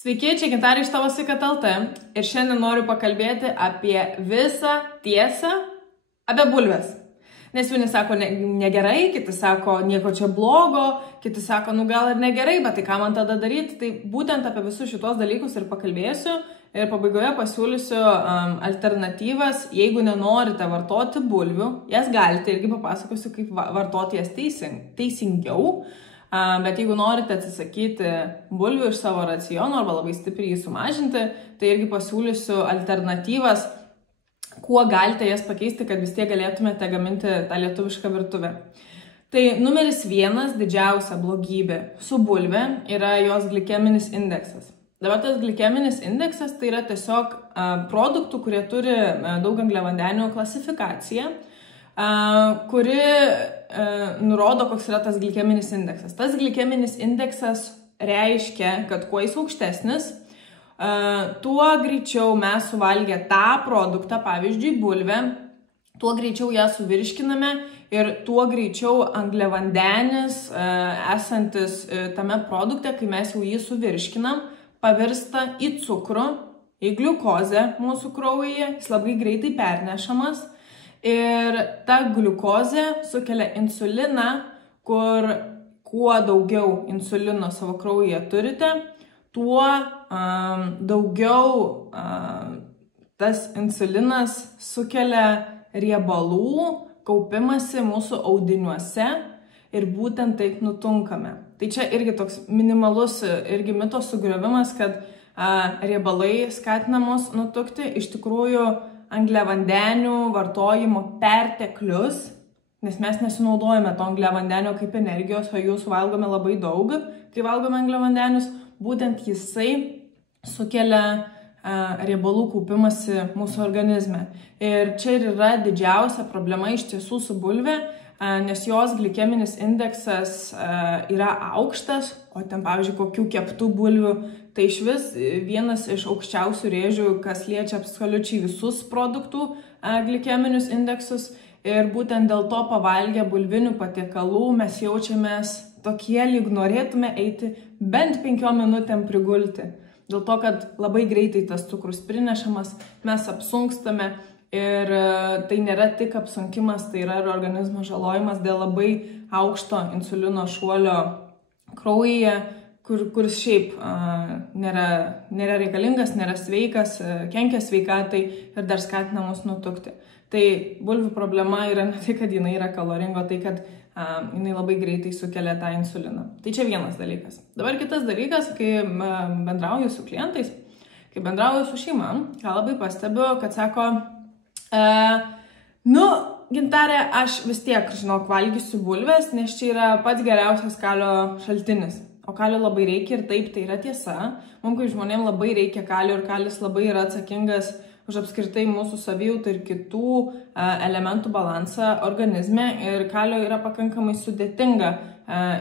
Sveiki, čia Gintarė iš Tavo Sveikata LT ir šiandien noriu pakalbėti apie visą tiesą apie bulves. Nes vieni sako negerai, kiti sako nieko čia blogo, kiti sako gal ir negerai, bet tai ką man tada daryti. Tai būtent apie visus šitos dalykus ir pakalbėsiu ir pabaigoje pasiūlysiu alternatyvas, jeigu nenorite vartoti bulvių, jas galite irgi papasakosiu, kaip vartoti jas teisingiau. Bet jeigu norite atsisakyti bulvių iš savo raciono arba labai stipriai jį sumažinti, tai irgi pasiūlysiu alternatyvas, kuo galite jas pakeisti, kad vis tiek galėtumėte gaminti tą lietuvišką virtuvę. Tai numeris 1 didžiausia blogybė su bulve yra jos glikeminis indeksas. Dabar tas glikeminis indeksas tai yra tiesiog produktų, kurie turi daug angliavandenių klasifikaciją, kuri nurodo, koks yra tas glikeminis indeksas. Tas glikeminis indeksas reiškia, kad kuo jis aukštesnis, tuo greičiau mes suvalgę tą produktą, pavyzdžiui bulvę, tuo greičiau ją suvirškiname ir tuo greičiau angliavandenis esantis tame produkte, kai mes jau jį suvirškinam, pavirsta į cukrų, į gliukozę mūsų kraujyje, jis labai greitai pernešamas. Ir ta gliukozė sukelia insuliną, kur kuo daugiau insulino savo kraujyje turite, tuo daugiau tas insulinas sukelia riebalų kaupimąsi mūsų audiniuose ir būtent taip nutunkame. Tai čia irgi toks minimalus irgi mito sugriovimas, kad riebalai skatina mus nutukti. Iš tikrųjų, angliavandenių vartojimo perteklius, nes mes nesinaudojame to angliavandenio kaip energijos, o jų suvalgome labai daug, kai valgome angliavandenius, būtent jisai sukelia riebalų kaupimąsi mūsų organizme. Ir čia yra didžiausia problema iš tiesų su bulve, nes jos glikeminis indeksas yra aukštas, o ten, pavyzdžiui, kokių keptų bulvių, tai iš vis vienas iš aukščiausių rėžių, kas liečia absoliučiai visus produktų glikeminius indeksus. Ir būtent dėl to pavalgę bulvinių patiekalų mes jaučiamės tokie, lyg norėtume eiti bent 5 minutėm prigulti. Dėl to, kad labai greitai tas cukrus prinešamas, mes apsunkstame ir tai nėra tik apsunkimas, tai yra ir organizmo žalojimas dėl labai aukšto insulino šuolio kraujyje, kuris šiaip nėra reikalingas, nėra sveikas, kenkia sveikatai ir dar skatina mus nutukti. Tai bulvių problema yra ne tai, kad jinai yra kaloringa, tai kad jinai labai greitai sukelia tą insuliną. Tai čia vienas dalykas. Dabar kitas dalykas, kai bendrauju su klientais, kai bendrauju su šeima, ką labai pastebiu, kad sako, Gintarė, aš vis tiek, valgysiu bulves, nes čia yra pats geriausias kalio šaltinis. O kalio labai reikia ir taip, tai yra tiesa. Mums, kai žmonėms labai reikia kalio ir kalis labai yra atsakingas už apskritai mūsų savijautą ir kitų elementų balansą organizme, ir kalio yra pakankamai sudėtinga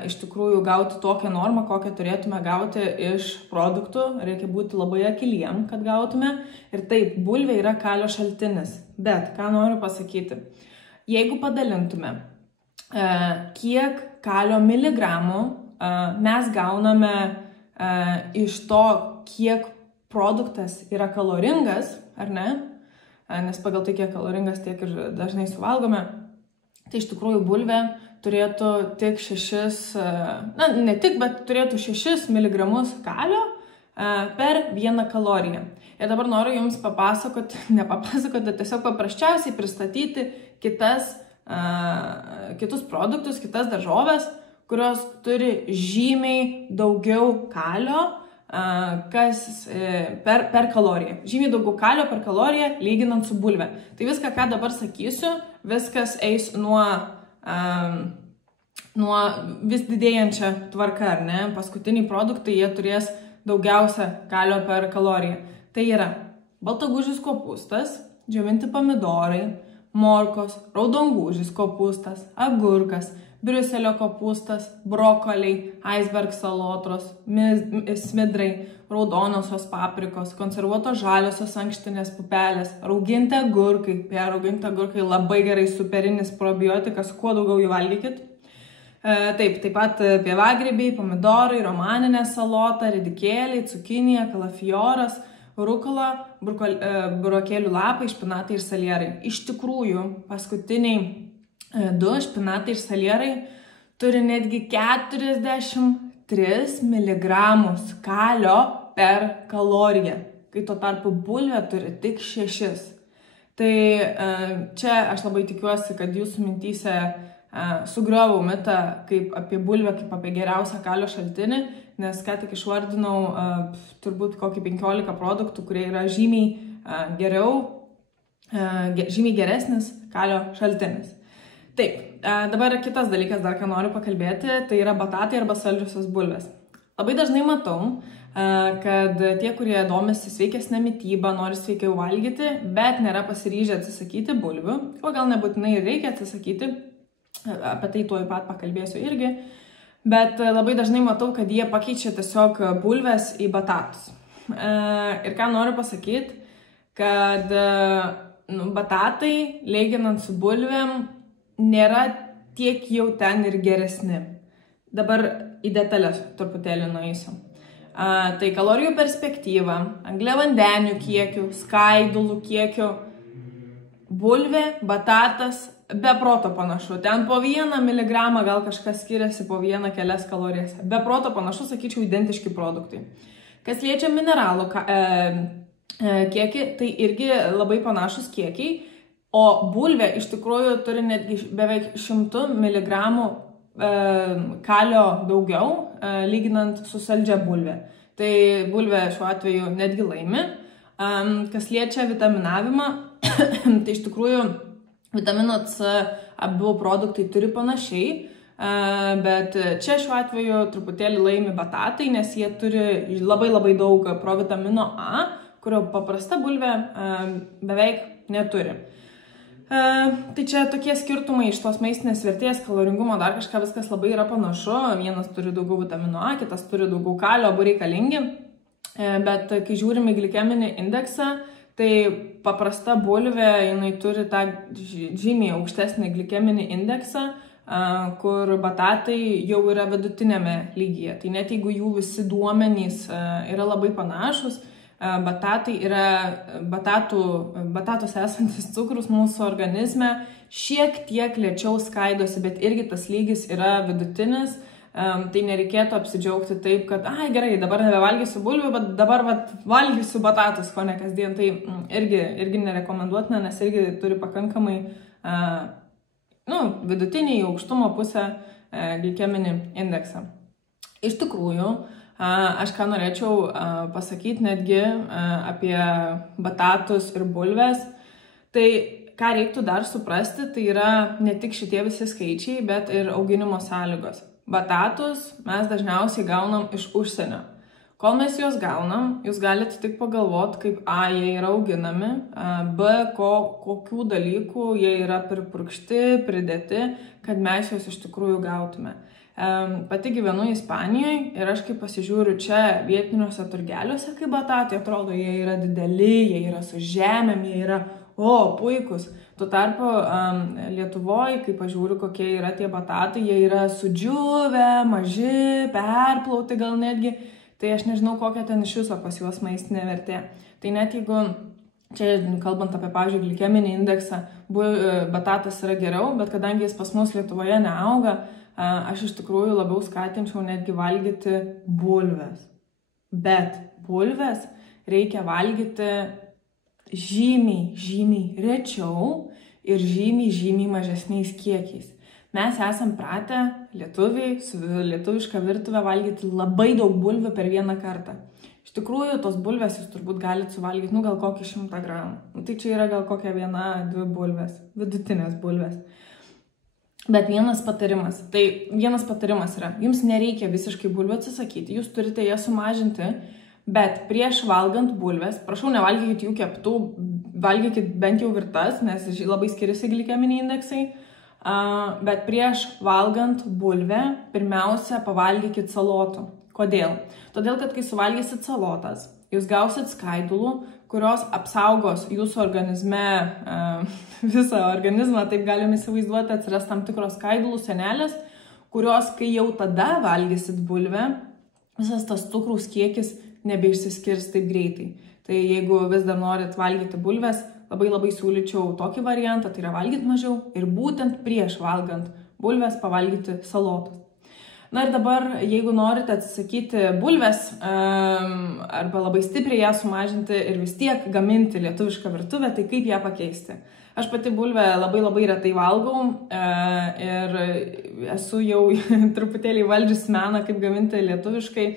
iš tikrųjų gauti tokią normą, kokią turėtume gauti iš produktų. Reikia būti labai akyliem, kad gautume. Ir taip, bulvė yra kalio šaltinis. Bet, ką noriu pasakyti, jeigu padalintume, kiek kalio miligramų mes gauname iš to, kiek produktas yra kaloringas, ar ne? Nes pagal tai, kiek kaloringas, tiek ir dažnai suvalgome. Tai iš tikrųjų bulvė turėtų tik 6, ne tik, bet turėtų 6 mg kalio per 1 kaloriją. Ir dabar noriu jums nepapasakoti, tiesiog paprasčiausiai pristatyti kitus produktus, kitas daržoves, kurios turi žymiai daugiau kalio per kaloriją. Žymiai daugiau kalio per kaloriją lyginant su bulve. Tai viską, ką dabar sakysiu, viskas eis nuo vis didėjančią tvarką, ar ne? Paskutiniai produktai, jie turės daugiausia kalio per kaloriją. Tai yra baltagūžis kopūstas, džiovinti pomidorai, morkos, raudongūžis kopūstas, agurkas, briuselio kopūstas, brokoliai, iceberg salotros, smidrai, raudonosios paprikos, konservuotos žaliosios ankštinės pupelės, rauginti agurkai. Rauginti agurkai labai gerai, superinis probiotikas, kuo daugiau jų valgykit. Taip pat pievagrybiai, pomidorai, romaninė salota, ridikėliai, cukinija, kalafioras, rukula, burokėlių lapai, špinatai ir salierai. Iš tikrųjų, paskutiniai 2 špinatai ir salierai turi netgi 43 mg kalio per kaloriją, kai tuo tarpu bulvė turi tik 6. Tai čia aš labai tikiuosi, kad jūsų mintyse sugriovau mitą apie bulvę, kaip apie geriausią kalio šaltinį, nes ką tik išvardinau turbūt kokį 15 produktų, kurie yra žymiai geresnis kalio šaltinis. Taip, dabar kitas dalykas, dar ką noriu pakalbėti, tai yra batatai arba saldžiosios bulvės. Labai dažnai matau, kad tie, kurie domisi sveikesnė mityba, nori sveikiau valgyti, bet nėra pasiryžę atsisakyti bulvių, o gal nebūtinai reikia atsisakyti, apie tai tuoj pat pakalbėsiu irgi, bet labai dažnai matau, kad jie pakeičia tiesiog bulves į batatus. Ir ką noriu pasakyti, kad batatai, lyginant su bulvėm, nėra tiek jau ten ir geresni. Dabar į detalės truputėlį nueisiu. Tai kalorijų perspektyva, angliavandenių kiekių, skaidulų kiekių, bulvė, batatas, be proto panašu. Ten po 1 miligramą gal kažkas skiriasi po 1 kelias kalorijas. Be proto panašu, sakyčiau, identiški produktai. Kas liečia mineralų kiekį, tai irgi labai panašus kiekiai, o bulvė iš tikrųjų turi netgi beveik 100 miligramų kalio daugiau, lyginant su saldžia bulvė. Tai bulvė šiuo atveju netgi laimi. Kas liečia vitaminavimą, tai iš tikrųjų vitamino C abu produktai turi panašiai, bet čia šiuo atveju truputėlį laimi batatai, nes jie turi labai daug provitamino A, kurio paprasta bulvė beveik neturi. Tai čia tokie skirtumai iš tos maistinės vertės, kaloringumo, dar kažką, viskas labai yra panašu. Vienas turi daugiau vitamino A, kitas turi daugiau kalio, abu reikalingi. Bet kai žiūrime į glikeminį indeksą, tai paprasta bulvė, jinai turi tą žymiai aukštesnį glikeminį indeksą, kur batatai jau yra vidutinėme lygyje. Tai net jeigu jų visi duomenys yra labai panašus, batatai yra batatos esantis cukrus mūsų organizme, šiek tiek lėčiau skaidosi, bet irgi tas lygis yra vidutinis. Tai nereikėtų apsidžiaugti taip, kad gerai, dabar nebevalgysiu bulvių, bet dabar valgysiu batatus, ko ne kasdien. Tai irgi nerekomenduotina, nes irgi turi pakankamai vidutinį į aukštumo pusę glikeminį indeksą. Iš tikrųjų, aš ką norėčiau pasakyti netgi apie batatus ir bulves, tai ką reiktų dar suprasti, tai yra ne tik šitie visi skaičiai, bet ir auginimo sąlygos. Batatus mes dažniausiai gaunam iš užsienio. Kol mes juos gaunam, jūs galite tik pagalvoti, kaip jie yra auginami, kokių dalykų jie yra pripurkšti, pridėti, kad mes juos iš tikrųjų gautume. Pati gyvenu Ispanijoje ir aš kai pasižiūriu čia vietiniuose turgeliuose, kaip batatai atrodo, jie yra dideli, jie yra su žemėm, jie yra puikus. Tuo tarpu Lietuvoje, kai pažiūriu, kokie yra tie batatai, jie yra sudžiūvę, maži, perplauti gal netgi, tai aš nežinau, kokia ten iš viso pas juos maistinė vertė. Tai net jeigu, čia kalbant apie, pavyzdžiui, glikeminį indeksą, batatas yra geriau, bet kadangi jis pas mus Lietuvoje neauga, aš iš tikrųjų labiau skatinčiau netgi valgyti bulves. Bet bulves reikia valgyti žymiai rečiau ir žymiai mažesniais kiekiais. Mes esam pratę, lietuviai, su lietuviška virtuvė valgyti labai daug bulvių per vieną kartą. Iš tikrųjų, tos bulvės jūs turbūt galite suvalgyti, gal kokį 100 gramų. Tai čia yra gal kokia 1-2 bulvės, vidutinės bulvės. Bet vienas patarimas yra, jums nereikia visiškai bulvių atsisakyti, jūs turite jas sumažinti, bet prieš valgant bulves, prašau, nevalgykit jų keptų, valgykit bent jau virtas, nes labai skiriasi glikeminiai indeksai, bet prieš valgant bulvę, pirmiausia, pavalgykit salotų. Kodėl? Todėl, kad kai suvalgysit salotas, jūs gausit skaidulų, kurios apsaugos jūsų organizme, visą organizmą, taip galim įsivaizduoti, atsiras tam tikros skaidulų sienelės, kurios, kai jau tada valgysit bulvę, visas tas cukraus kiekis nebeišsiskirs taip greitai. Tai jeigu vis dar norit valgyti bulves, labai siūlyčiau tokį variantą, tai yra valgyti mažiau ir būtent prieš valgant bulves pavalgyti salotas. Na ir dabar, jeigu norite atsisakyti bulves arba labai stipriai ją sumažinti ir vis tiek gaminti lietuvišką virtuvę, tai kaip ją pakeisti? Aš pati bulvę labai retai valgau ir esu jau truputėlį valdžius meną, kaip gaminti lietuviškai,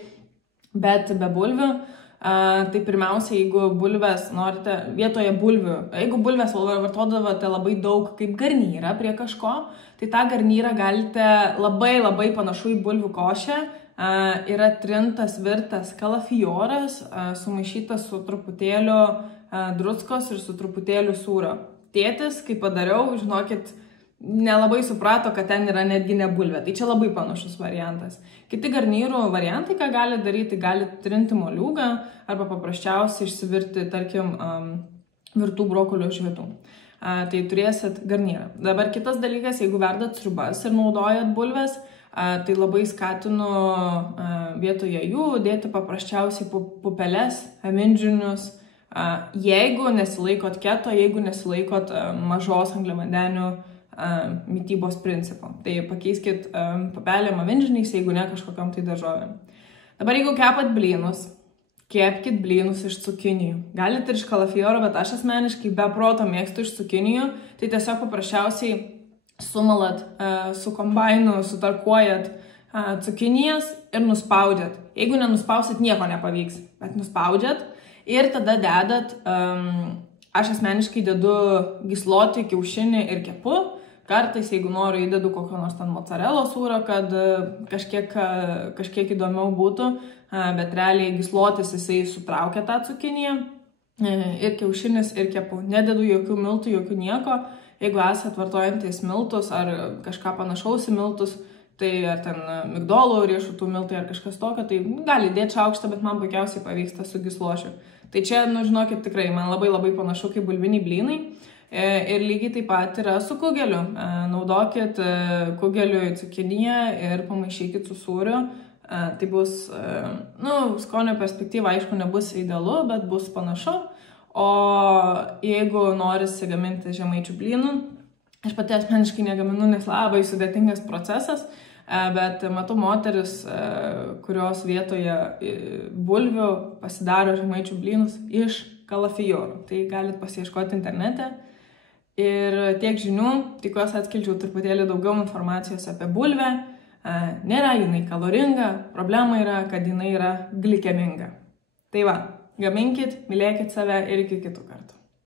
bet be bulvių. Tai pirmiausia, jeigu bulves norite vietoje bulvių, jeigu bulves vartodavote labai daug kaip garnyrą prie kažko, tai tą garnyrą galite labai panašu į bulvių košę. Yra trintas virtas kalafioras, sumaišytas su truputėliu druskos ir su truputėliu sūrio. Tėtis, kai padariau, žinokit, nelabai suprato, kad ten yra netgi ne bulvė. Tai čia labai panašus variantas. Kiti garnyrų variantai, ką gali daryti, gali trinti moliūgą arba paprasčiausiai išsivirti, tarkim, virtų brokolio žietų. Tai turėsit garnyrą. Dabar kitas dalykas, jeigu verdat sriubas ir naudojat bulves, tai labai skatinu vietoje jų dėti paprasčiausiai pupeles, amindžinius, jeigu nesilaikot keto, jeigu nesilaikot mažos angliavandenių mitybos principo. Tai pakeiskit pupelėm avinžiniais, jeigu ne kažkokiam tai daržovėm. Dabar jeigu kepat blynus, kepkit blynus iš cukinijų. Galite ir iš kalafioro, bet aš asmeniškai be proto mėgstu iš cukinijų, tai tiesiog paprasčiausiai sumalat su kombainu, sutarkuojat cukinijas ir nuspaudžiat. Jeigu nenuspausit, nieko nepavyks, bet nuspaudžiat ir tada dedat, aš asmeniškai dedu gyslotį kiaušinį ir kepu. Kartais, jeigu noriu, įdedu kokio nors ten mozzarella sūrio, kad kažkiek įdomiau būtų, bet realiai gyslotis jisai sutraukia tą cukiniją ir kiaušinis ir kepu. Nededu jokių miltų, jokių nieko. Jeigu esat vartojantis miltus ar kažką panašaus į miltus, tai ar ten migdolų, riešutų miltai ar kažkas tokio, tai gali dėti šaukštą, bet man puikiausiai pavyksta su gyslošiu. Tai čia, žinokit, tikrai man labai panašu kaip bulviniai blynai. Ir lygiai taip pat yra su kugeliu. Naudokit kugeliu į cukiniją ir pamaišykit su sūriu. Tai bus, skonio perspektyva, aišku, nebus idealu, bet bus panašu. O jeigu norisi gaminti žemaičių blynų, aš pati asmeniškai negaminu, nes labai sudėtingas procesas, bet matau moteris, kurios vietoje bulvių pasidaro žemaičių blynus iš kalafiorų. Tai galit pasiieškoti internete. Ir tiek žinių, tikiuosi atskleidžiau truputėlį daugiau informacijos apie bulvę. Nėra jinai kaloringa, problema yra, kad jinai yra glikeminga. Tai va, gaminkit, mylėkit save ir iki kitų kartų.